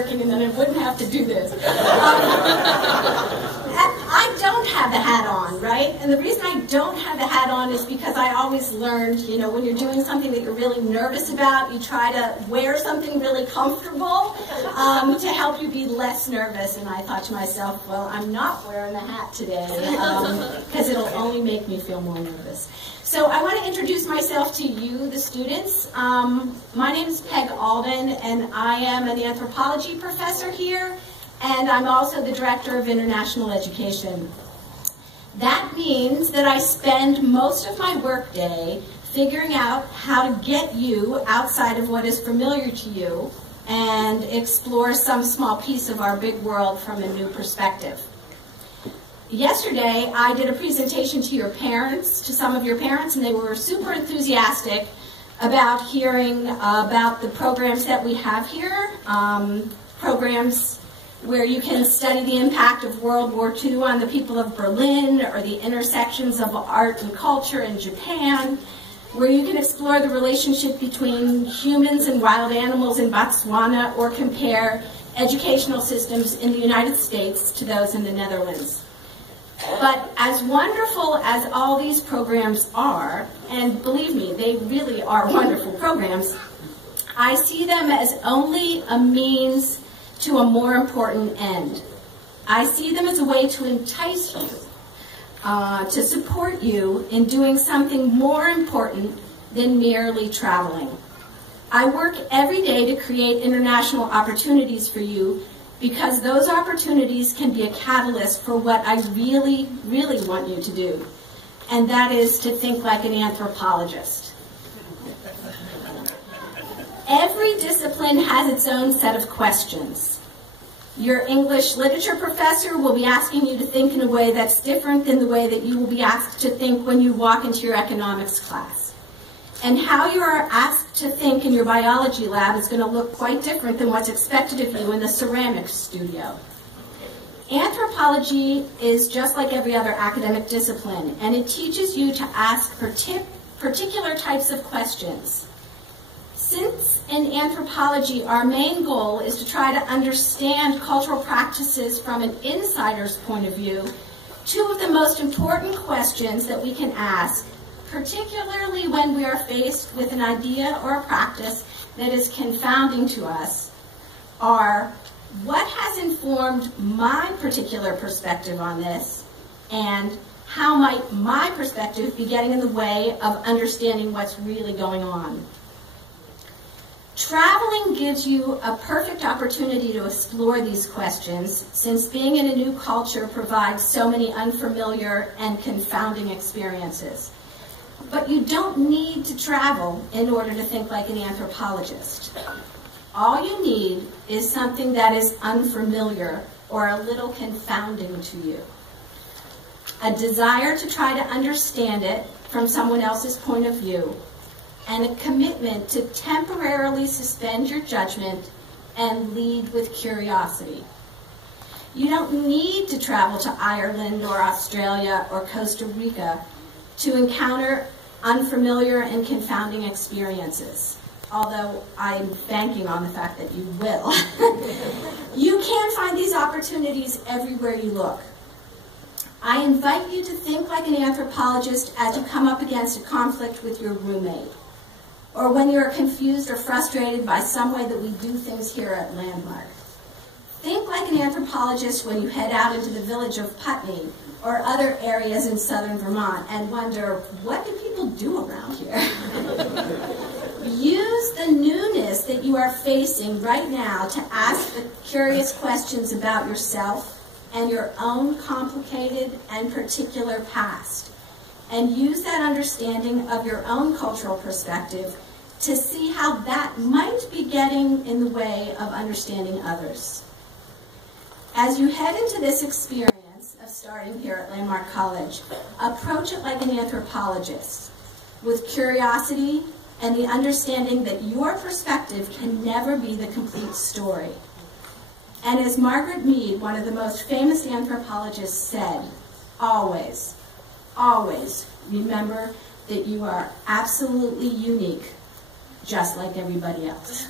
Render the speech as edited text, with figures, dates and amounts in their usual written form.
working, and then I wouldn't have to do this. I don't have the hat on, right? And the reason I don't have the hat on is because I always learned, you know, when you're doing something that you're really nervous about, you try to wear something really comfortable to help you be less nervous. And I thought to myself, well, I'm not wearing the hat today because it'll only make me feel more nervous. So I want to introduce myself to you, the students. My name is Peg Alden, and I am an anthropology professor here, and I'm also the director of international education. That means that I spend most of my workday figuring out how to get you outside of what is familiar to you and explore some small piece of our big world from a new perspective. Yesterday, I did a presentation to your parents, to some of your parents, and they were super enthusiastic about hearing about the programs that we have here, programs where you can study the impact of World War II on the people of Berlin, or the intersections of art and culture in Japan, where you can explore the relationship between humans and wild animals in Botswana, or compare educational systems in the United States to those in the Netherlands. But as wonderful as all these programs are, and believe me, they really are wonderful programs, I see them as only a means to a more important end. I see them as a way to entice you, to support you in doing something more important than merely traveling. I work every day to create international opportunities for you, because those opportunities can be a catalyst for what I really, really want you to do, and that is to think like an anthropologist. Every discipline has its own set of questions. Your English literature professor will be asking you to think in a way that's different than the way that you will be asked to think when you walk into your economics class. And how you are asked to think in your biology lab is going to look quite different than what's expected of you in the ceramics studio. Anthropology is just like every other academic discipline, and it teaches you to ask particular types of questions. Since in anthropology our main goal is to try to understand cultural practices from an insider's point of view, two of the most important questions that we can ask, particularly when we are faced with an idea or a practice that is confounding to us, are what has informed my particular perspective on this, and how might my perspective be getting in the way of understanding what's really going on. Traveling gives you a perfect opportunity to explore these questions, since being in a new culture provides so many unfamiliar and confounding experiences. But you don't need to travel in order to think like an anthropologist. All you need is something that is unfamiliar or a little confounding to you. A desire to try to understand it from someone else's point of view, and a commitment to temporarily suspend your judgment and lead with curiosity. You don't need to travel to Ireland or Australia or Costa Rica to encounter unfamiliar and confounding experiences, although I'm banking on the fact that you will. You can find these opportunities everywhere you look. I invite you to think like an anthropologist as you come up against a conflict with your roommate, or when you're confused or frustrated by some way that we do things here at Landmark. Think like an anthropologist when you head out into the village of Putney or other areas in southern Vermont and wonder, what do people do around here? Use the newness that you are facing right now to ask the curious questions about yourself and your own complicated and particular past, and use that understanding of your own cultural perspective to see how that might be getting in the way of understanding others. As you head into this experience of starting here at Landmark College, approach it like an anthropologist, with curiosity and the understanding that your perspective can never be the complete story. And as Margaret Mead, one of the most famous anthropologists, said, always, always remember that you are absolutely unique, just like everybody else.